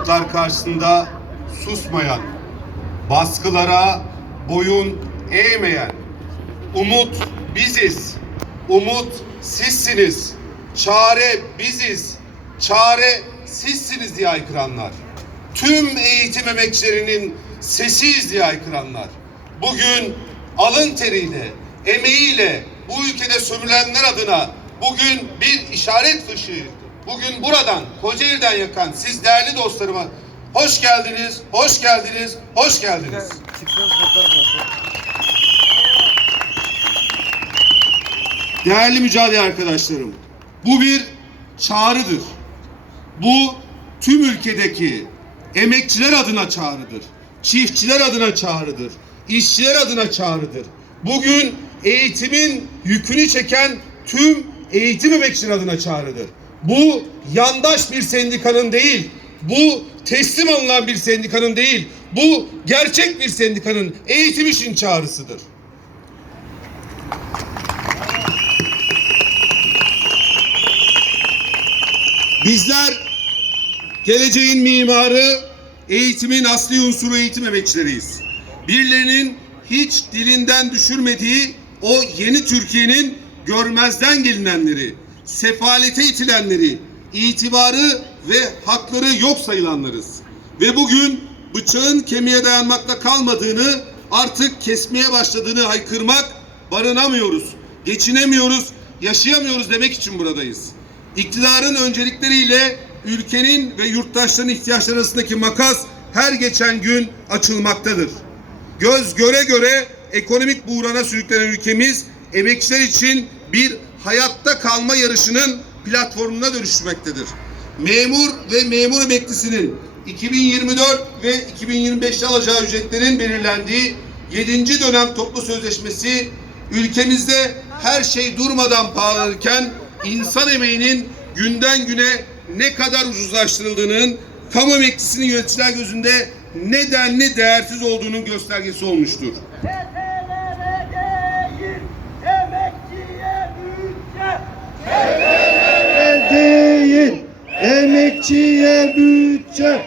kısıtlar karşısında susmayan, baskılara boyun eğmeyen, umut biziz, umut sizsiniz, çare biziz, çare sizsiniz diye haykıranlar. Tüm eğitim emekçilerinin sesiyiz diye haykıranlar. Bugün alın teriyle, emeğiyle bu ülkede sömürülenler adına bugün bir işaret fışı, bugün buradan, Kocaeli'den yakan siz değerli dostlarıma hoş geldiniz, hoş geldiniz, hoş geldiniz. Değerli mücadele arkadaşlarım, bu bir çağrıdır. Bu tüm ülkedeki emekçiler adına çağrıdır. Çiftçiler adına çağrıdır. işçiler adına çağrıdır. Bugün eğitimin yükünü çeken tüm eğitim emekçiler adına çağrıdır. Bu yandaş bir sendikanın değil, bu teslim alınan bir sendikanın değil, bu gerçek bir sendikanın eğitim için çağrısıdır. Bizler geleceğin mimarı, eğitimin asli unsuru eğitim emekçileriyiz. Birilerinin hiç dilinden düşürmediği o yeni Türkiye'nin görmezden gelinenleri, sefalete itilenleri, itibarı ve hakları yok sayılanlarız. Ve bugün bıçağın kemiğe dayanmakla kalmadığını, artık kesmeye başladığını haykırmak, barınamıyoruz, geçinemiyoruz, yaşayamıyoruz demek için buradayız. İktidarın öncelikleriyle ülkenin ve yurttaşların ihtiyaçları arasındaki makas her geçen gün açılmaktadır. Göz göre göre ekonomik buhrana sürüklenen ülkemiz emekçiler için bir hayatta kalma yarışının platformuna dönüşmektedir. Memur ve memur emeklisinin 2024 ve 2025'te alacağı ücretlerin belirlendiği 7. dönem toplu sözleşmesi ülkemizde her şey durmadan pahalanırken insan emeğinin günden güne ne kadar ucuzlaştırıldığının kamu emeklisinin yöneticiler gözünde nedenli değersiz olduğunun göstergesi olmuştur. Çetelere değil, emekçiye bütçe. değil emekçiye bütçe.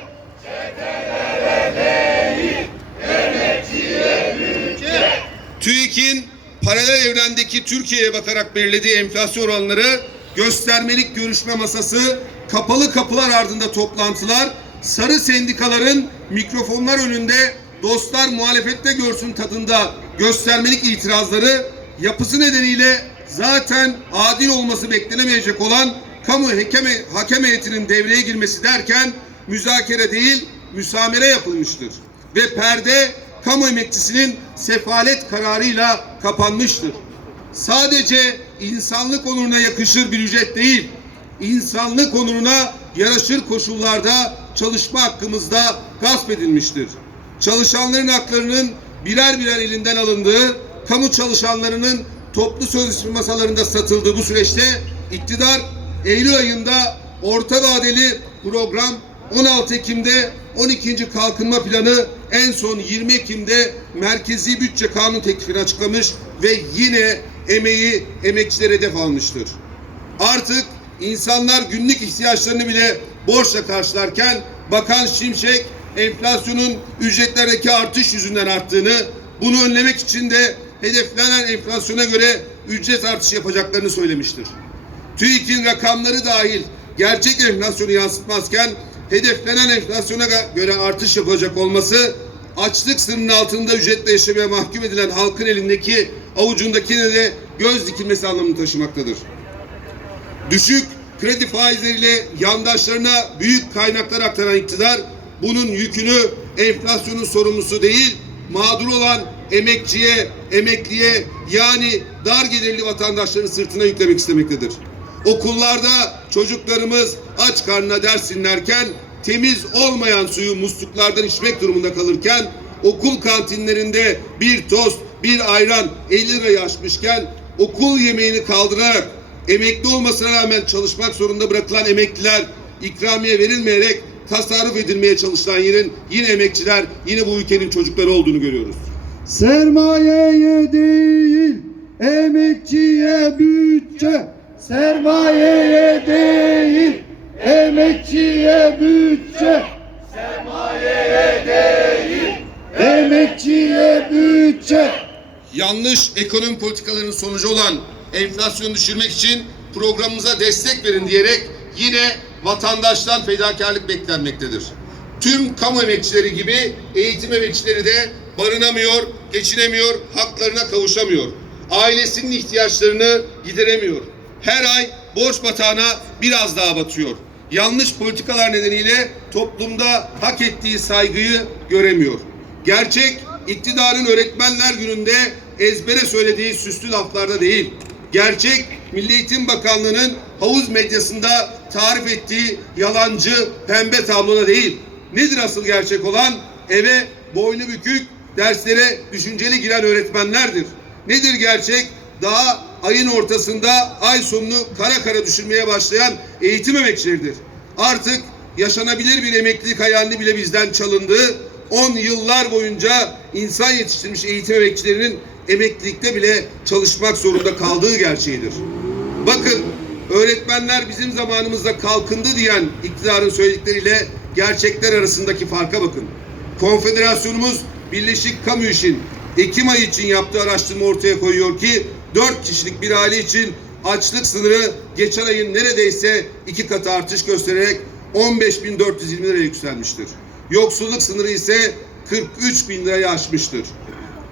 TÜİK'in paralel evrendeki Türkiye'ye bakarak belirlediği enflasyon oranları göstermelik görüşme masası, kapalı kapılar ardında toplantılar, sarı sendikaların mikrofonlar önünde dostlar muhalefette görsün tadında göstermelik itirazları yapısı nedeniyle zaten adil olması beklenemeyecek olan kamu hakem, hakem heyetinin devreye girmesi derken müzakere değil müsamere yapılmıştır. Ve perde kamu emekçisinin sefalet kararıyla kapanmıştır. Sadece insanlık onuruna yakışır bir ücret değil, insanlık onuruna yaraşır koşullarda çalışma hakkımızda gasp edilmiştir. Çalışanların haklarının birer birer elinden alındığı, kamu çalışanlarının toplu sözleşme masalarında satıldığı bu süreçte iktidar Eylül ayında orta vadeli program 16 Ekim'de 12. kalkınma planı en son 20 Ekim'de merkezi bütçe kanun teklifini açıklamış ve yine emeği emekçilere hedef almıştır. Artık insanlar günlük ihtiyaçlarını bile borçla karşılarken Bakan Şimşek enflasyonun ücretlerdeki artış yüzünden arttığını, bunu önlemek için de hedeflenen enflasyona göre ücret artışı yapacaklarını söylemiştir. TÜİK'in rakamları dahil gerçek enflasyonu yansıtmazken hedeflenen enflasyona göre artış yapacak olması açlık sınırının altında ücretle yaşamaya mahkum edilen halkın elindeki avucundakine de göz dikilmesi anlamını taşımaktadır. Düşük kredi faizleriyle yandaşlarına büyük kaynaklar aktaran iktidar bunun yükünü enflasyonun sorumlusu değil, mağdur olan emekçiye, emekliye yani dar gelirli vatandaşların sırtına yüklemek istemektedir. Okullarda çocuklarımız aç karnına ders dinlerken temiz olmayan suyu musluklardan içmek durumunda kalırken okul kantinlerinde bir tost, bir ayran 50 liraya aşmışken okul yemeğini kaldırarak emekli olmasına rağmen çalışmak zorunda bırakılan emekliler ikramiye verilmeyerek tasarruf edilmeye çalışılan yerin yine emekçiler, yine bu ülkenin çocukları olduğunu görüyoruz. sermayeye değil emekçiye bütçe Sermayeye değil, emekçiye bütçe. Sermayeye değil, emekçiye bütçe. Yanlış ekonomi politikalarının sonucu olan enflasyonu düşürmek için programımıza destek verin diyerek yine vatandaştan fedakarlık beklenmektedir. Tüm kamu emekçileri gibi eğitim emekçileri de barınamıyor, geçinemiyor, haklarına kavuşamıyor. Ailesinin ihtiyaçlarını gideremiyor. Her ay borç batağına biraz daha batıyor. Yanlış politikalar nedeniyle toplumda hak ettiği saygıyı göremiyor. Gerçek iktidarın öğretmenler gününde ezbere söylediği süslü laflarda değil. Gerçek Milli Eğitim Bakanlığı'nın havuz medyasında tarif ettiği yalancı pembe tabloda değil. Nedir asıl gerçek olan? Eve boynu bükük, derslere düşünceli giren öğretmenlerdir. Nedir gerçek? Daha ayın ortasında ay sonunu kara kara düşürmeye başlayan eğitim emekçileridir. Artık yaşanabilir bir emeklilik hayalini bile bizden çalındı. 10 yıllar boyunca insan yetiştirmiş eğitim emekçilerinin emeklilikte bile çalışmak zorunda kaldığı gerçeğidir. Bakın öğretmenler bizim zamanımızda kalkındı diyen iktidarın söyledikleriyle gerçekler arasındaki farka bakın. Konfederasyonumuz Birleşik Kamu İş'in Ekim ayı için yaptığı araştırma ortaya koyuyor ki 4 kişilik bir aile için açlık sınırı geçen ayın neredeyse iki katı artış göstererek 15.420 liraya yükselmiştir. Yoksulluk sınırı ise 43 bin lirayı aşmıştır.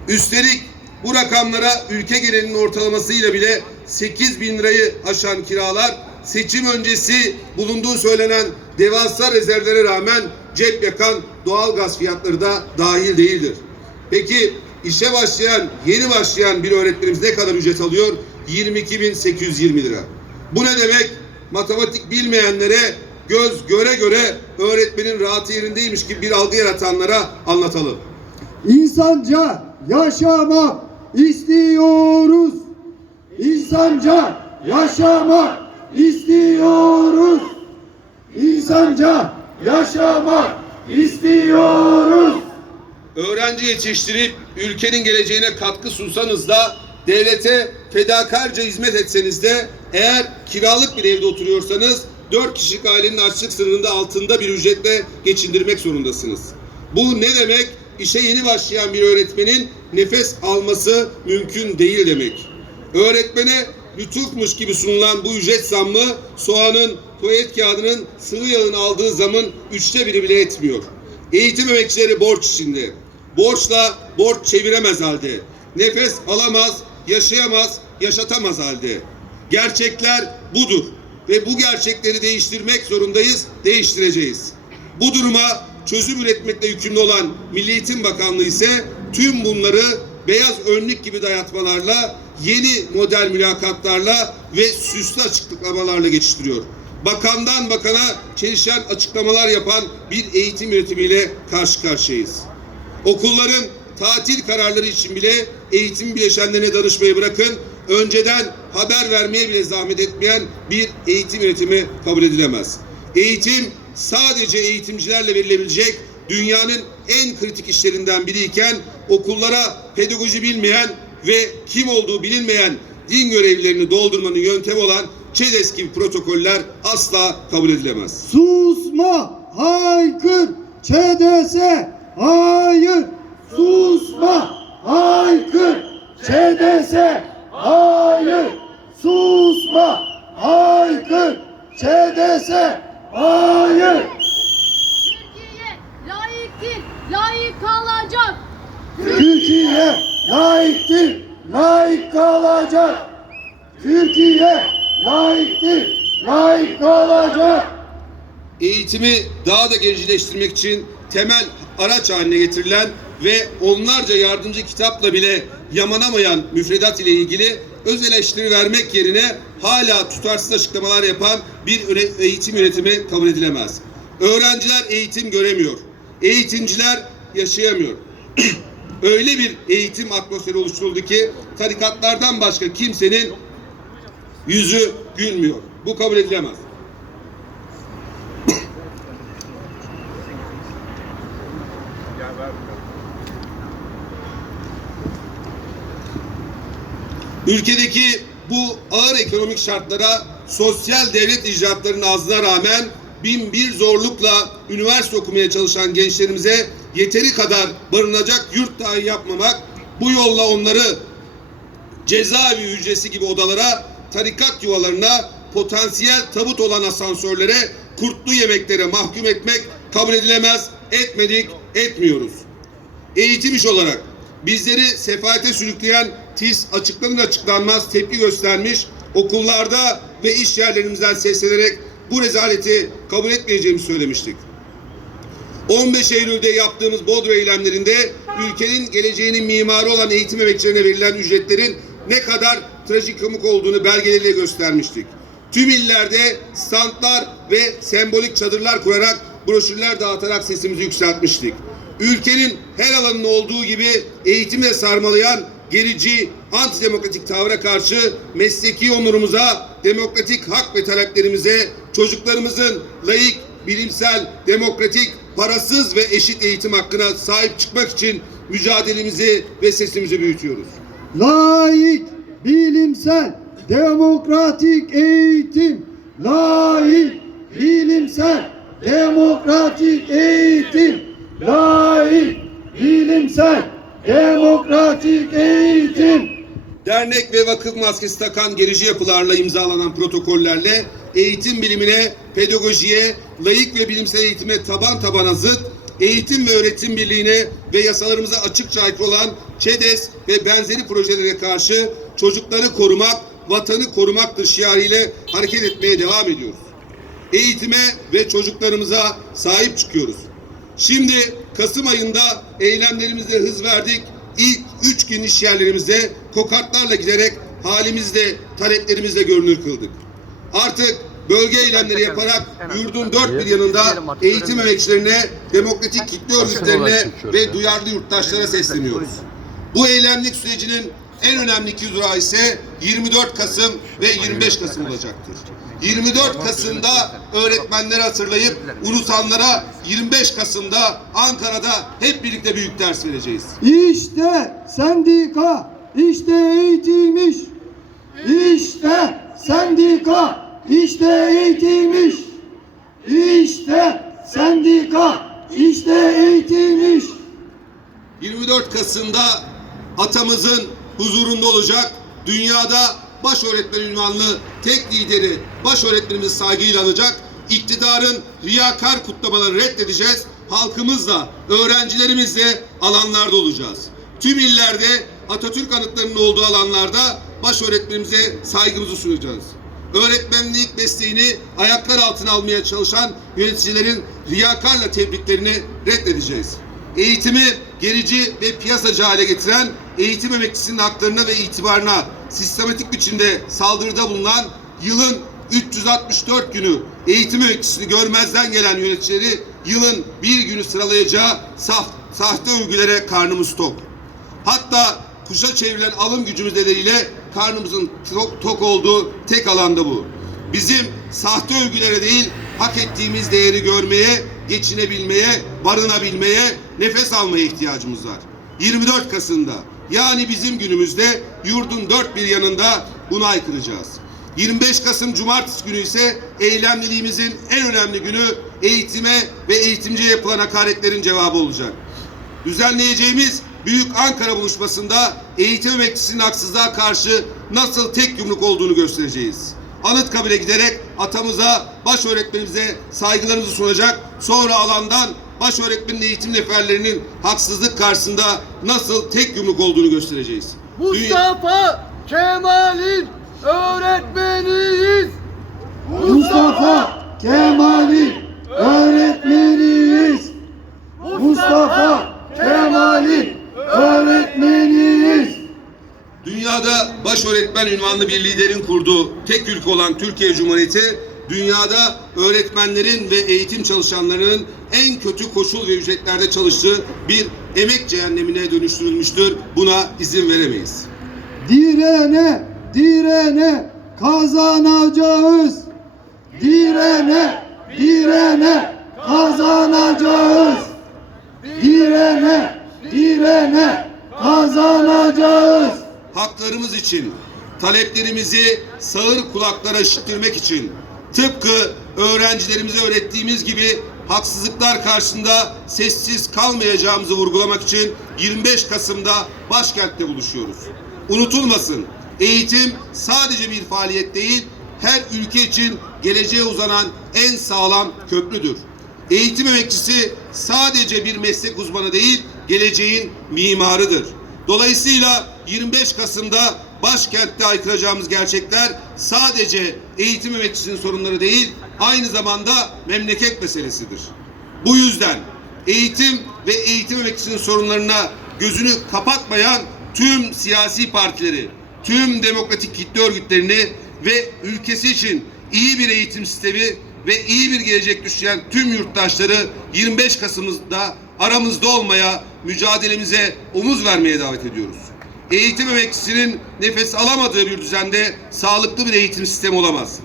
Üstelik bu rakamlara ülke genelinin ortalamasıyla bile 8 bin lirayı aşan kiralar seçim öncesi bulunduğu söylenen devasa rezervlere rağmen cep yakan doğal gaz fiyatları da dahil değildir. Peki işe başlayan, yeni başlayan bir öğretmenimiz ne kadar ücret alıyor? 22.820 lira. Bu ne demek? Matematik bilmeyenlere göz göre göre öğretmenin rahatı yerindeymiş gibi bir algı yaratanlara anlatalım. İnsanca yaşamak istiyoruz. İnsanca yaşamak istiyoruz. İnsanca yaşamak istiyoruz. Öğrenci yetiştirip ülkenin geleceğine katkı sunsanız da devlete fedakarca hizmet etseniz de eğer kiralık bir evde oturuyorsanız 4 kişilik ailenin açlık sınırında altında bir ücretle geçindirmek zorundasınız. Bu ne demek? İşe yeni başlayan bir öğretmenin nefes alması mümkün değil demek. Öğretmene lütufmuş gibi sunulan bu ücret zammı soğanın, tuvalet kağıdının sıvı yağını aldığı zamın üçte biri bile etmiyor. Eğitim emekçileri borç içinde. Borçla borç çeviremez halde. Nefes alamaz, yaşayamaz, yaşatamaz halde. Gerçekler budur. Ve bu gerçekleri değiştirmek zorundayız, değiştireceğiz. Bu duruma çözüm üretmekle yükümlü olan Milli Eğitim Bakanlığı ise tüm bunları beyaz önlük gibi dayatmalarla, yeni model mülakatlarla ve süslü açıklamalarla geçiştiriyor. Bakandan bakana çelişen açıklamalar yapan bir eğitim yönetimiyle karşı karşıyayız. Okulların tatil kararları için bile eğitim bileşenlerine danışmayı bırakın, önceden haber vermeye bile zahmet etmeyen bir eğitim yönetimi kabul edilemez. Eğitim sadece eğitimcilerle verilebilecek dünyanın en kritik işlerinden biriyken okullara pedagoji bilmeyen ve kim olduğu bilinmeyen din görevlilerini doldurmanın yöntemi olan ÇEDES gibi protokoller asla kabul edilemez. Susma, haykır, ÇEDES, hayır. Susma, haykır, ÇEDES, hayır. Susma, haykır, ÇEDES, hayır. Türkiye layıktır, layık kalacak. Türkiye layıktır, layık kalacak. Türkiye layıktır, layık kalacak. eğitimi daha da gericileştirmek için temel araç haline getirilen ve onlarca yardımcı kitapla bile yamanamayan müfredat ile ilgili öz eleştiri vermek yerine hala tutarsız açıklamalar yapan bir eğitim yönetimi kabul edilemez. Öğrenciler eğitim göremiyor. Eğitimciler yaşayamıyor. Öyle bir eğitim atmosferi oluşturuldu ki tarikatlardan başka kimsenin yüzü gülmüyor. Bu kabul edilemez. Ülkedeki bu ağır ekonomik şartlara sosyal devlet icraatlarının azlığına rağmen bin bir zorlukla üniversite okumaya çalışan gençlerimize yeteri kadar barınacak yurt dahi yapmamak, bu yolla onları cezaevi hücresi gibi odalara, tarikat yuvalarına, potansiyel tabut olan asansörlere, kurtlu yemeklere mahkum etmek kabul edilemez, etmedik, etmiyoruz. Eğitim iş olarak bizleri sefalete sürükleyen TİS açıklanır açıklanmaz tepki göstermiş, okullarda ve iş yerlerimizden seslenerek bu rezaleti kabul etmeyeceğimizi söylemiştik. 15 Eylül'de yaptığımız Bodrum eylemlerinde ülkenin geleceğinin mimarı olan eğitim emekçilerine verilen ücretlerin ne kadar trajikomik olduğunu belgeleriyle göstermiştik. Tüm illerde standlar ve sembolik çadırlar kurarak broşürler dağıtarak sesimizi yükseltmiştik. Ülkenin her alanında olduğu gibi eğitimi de sarmalayan gerici, antidemokratik tavra karşı mesleki onurumuza, demokratik hak ve taleplerimize, çocuklarımızın layık, bilimsel, demokratik, parasız ve eşit eğitim hakkına sahip çıkmak için mücadelemizi ve sesimizi büyütüyoruz. Layık, bilimsel, demokratik eğitim. Layık, bilimsel, demokratik eğitim. Layık, bilimsel, demokratik eğitim. Dernek ve vakıf maskesi takan gerici yapılarla imzalanan protokollerle eğitim bilimine, pedagojiye, layık ve bilimsel eğitime taban tabana zıt, eğitim ve öğretim birliğine ve yasalarımıza açıkça aykırı olan ÇEDES ve benzeri projelere karşı çocukları korumak, vatanı korumaktır şiarıyla hareket etmeye devam ediyoruz. Eğitime ve çocuklarımıza sahip çıkıyoruz. Şimdi Kasım ayında eylemlerimizde hız verdik. İlk üç gün iş yerlerimizde kokartlarla giderek halimizde, taleplerimizle görünür kıldık. Artık bölge eylemleri yaparak yurdun dört bir yanında eğitim emekçilerine, demokratik kitle örgütlerine ve duyarlı yurttaşlara sesleniyoruz. Bu eylemlik sürecinin en önemli iki durağı ise 24 Kasım ve 25 Kasım olacaktır. 24 Kasım'da öğretmenleri hatırlayıp unutanlara 25 Kasım'da Ankara'da hep birlikte büyük ders vereceğiz. İşte sendika, işte eğitim iş. İşte sendika, işte eğitim iş. İşte sendika, işte eğitim iş. 24 Kasım'da atamızın huzurunda olacak. Dünyada baş öğretmen ünvanlı tek lideri baş öğretmenimiz saygıyla alacak. İktidarın riyakar kutlamaları reddedeceğiz. Halkımızla, öğrencilerimizle alanlarda olacağız. Tüm illerde Atatürk anıtlarının olduğu alanlarda baş öğretmenimize saygımızı sunacağız. Öğretmenlik mesleğini ayaklar altına almaya çalışan yöneticilerin riyakarla tebriklerini reddedeceğiz. Eğitimi gerici ve piyasacı hale getiren eğitim emekçisinin haklarına ve itibarına sistematik biçimde saldırıda bulunan yılın 364 günü eğitim emekçisini görmezden gelen yöneticileri yılın bir günü sıralayacağı saf, sahte övgülere karnımız tok. Hatta kuşa çevrilen alım gücümüz nedeniyle karnımızın tok, tok olduğu tek alanda bu. Bizim sahte övgülere değil, hak ettiğimiz değeri görmeye, geçinebilmeye, barınabilmeye, nefes almaya ihtiyacımız var. 24 Kasım'da yani bizim günümüzde yurdun dört bir yanında bunu aykıracağız. 25 Kasım Cumartesi günü ise eylemliliğimizin en önemli günü eğitime ve eğitimciye yapılan hakaretlerin cevabı olacak. Düzenleyeceğimiz Büyük Ankara buluşmasında eğitim emekçisinin haksızlığa karşı nasıl tek yumruk olduğunu göstereceğiz. Anıtkabir'e giderek atamıza, baş öğretmenimize saygılarımızı sunacak. Sonra alandan baş öğretmenin eğitim neferlerinin haksızlık karşısında nasıl tek yumruk olduğunu göstereceğiz. Dünya- Mustafa Kemal'in öğretmeniyiz. Mustafa Kemal'in öğretmeniyiz. Mustafa Kemal'in öğretmeniyiz. Dünyada baş öğretmen ünvanlı bir liderin kurduğu tek ülke olan Türkiye Cumhuriyeti, dünyada öğretmenlerin ve eğitim çalışanlarının en kötü koşul ve ücretlerde çalıştığı bir emek cehennemine dönüştürülmüştür. Buna izin veremeyiz. Direne, direne kazanacağız. Direne, direne kazanacağız. Direne, direne kazanacağız. haklarımız için, taleplerimizi sağır kulaklara işittirmek için, tıpkı öğrencilerimize öğrettiğimiz gibi haksızlıklar karşısında sessiz kalmayacağımızı vurgulamak için 25 Kasım'da başkentte buluşuyoruz. Unutulmasın, Eğitim sadece bir faaliyet değil, her ülke için geleceğe uzanan en sağlam köprüdür. Eğitim emekçisi sadece bir meslek uzmanı değil, geleceğin mimarıdır. Dolayısıyla 25 Kasım'da başkentte aykıracağımız gerçekler sadece eğitim emekçisinin sorunları değil, aynı zamanda memleket meselesidir. Bu yüzden eğitim ve eğitim emekçisinin sorunlarına gözünü kapatmayan tüm siyasi partileri, tüm demokratik kitle örgütlerini ve ülkesi için iyi bir eğitim sistemi ve iyi bir gelecek düşleyen tüm yurttaşları 25 Kasım'da aramızda olmaya, mücadelemize omuz vermeye davet ediyoruz. Eğitim emekçisinin nefes alamadığı bir düzende sağlıklı bir eğitim sistemi olamaz.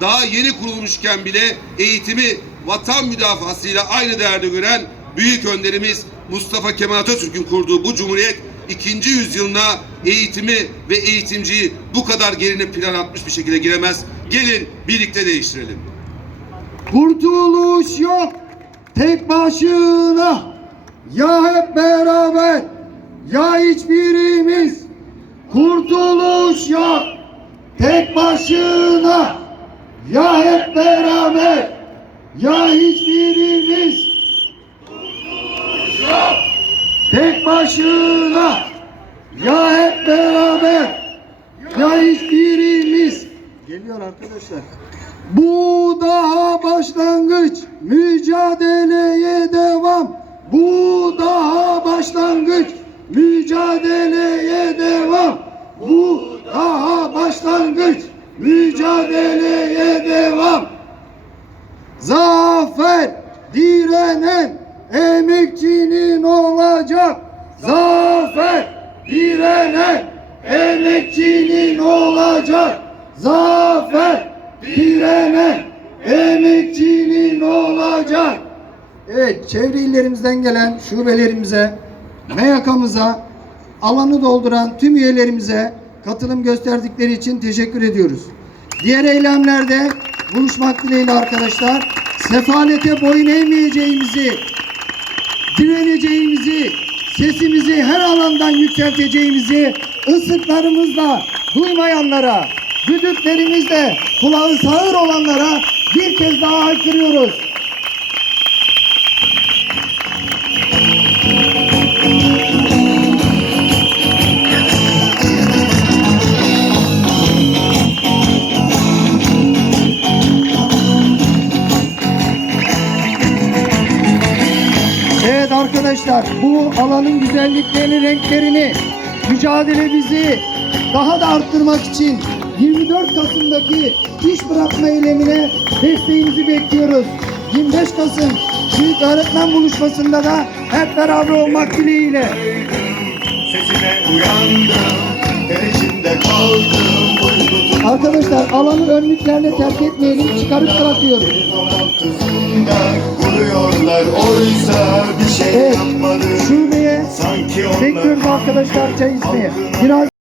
Daha yeni kurulmuşken bile eğitimi vatan müdafasıyla aynı değerde gören büyük önderimiz Mustafa Kemal Atatürk'ün kurduğu bu cumhuriyet ikinci yüzyılına eğitimi ve eğitimciyi bu kadar gerine plan atmış bir şekilde giremez. Gelin birlikte değiştirelim. Kurtuluş yok tek başına. Ya hep beraber ya hiçbirimiz. Kurtuluş yok tek başına. Ya hep beraber ya hiçbirimiz. Tek başına ya hep beraber ya hiçbirimiz. Geliyor arkadaşlar. Bu daha başlangıç. Mücadeleye devam. Bu daha başlangıç. Mücadeleye devam. Bu daha başlangıç. Mücadeleye devam. Zafer direnen emekçinin olacak. Zafer direnen emekçinin olacak. Zafer direnen emekçinin olacak. Evet, çevre illerimizden gelen şubelerimize, MYK'mıza, alanı dolduran tüm üyelerimize katılım gösterdikleri için teşekkür ediyoruz. Diğer eylemlerde buluşmak dileğiyle arkadaşlar, sefalete boyun eğmeyeceğimizi, direneceğimizi, sesimizi her alandan yükselteceğimizi ıslıklarımızla duymayanlara, düdüklerimizle kulağı sağır olanlara bir kez daha haykırıyoruz. Arkadaşlar bu alanın güzelliklerini, renklerini, mücadelemizi daha da arttırmak için 24 Kasım'daki iş bırakma eylemine desteğinizi bekliyoruz. 25 Kasım Büyük Öğretmen Buluşması'nda da hep beraber olmak dileğiyle. Sesine uyandım, Arkadaşlar alanı önlüklerle terk etmeyelim, çıkarıp bırakıyoruz. oysa bir şey Evet, şubeye bekliyoruz arkadaşlar çay içmeye. Biraz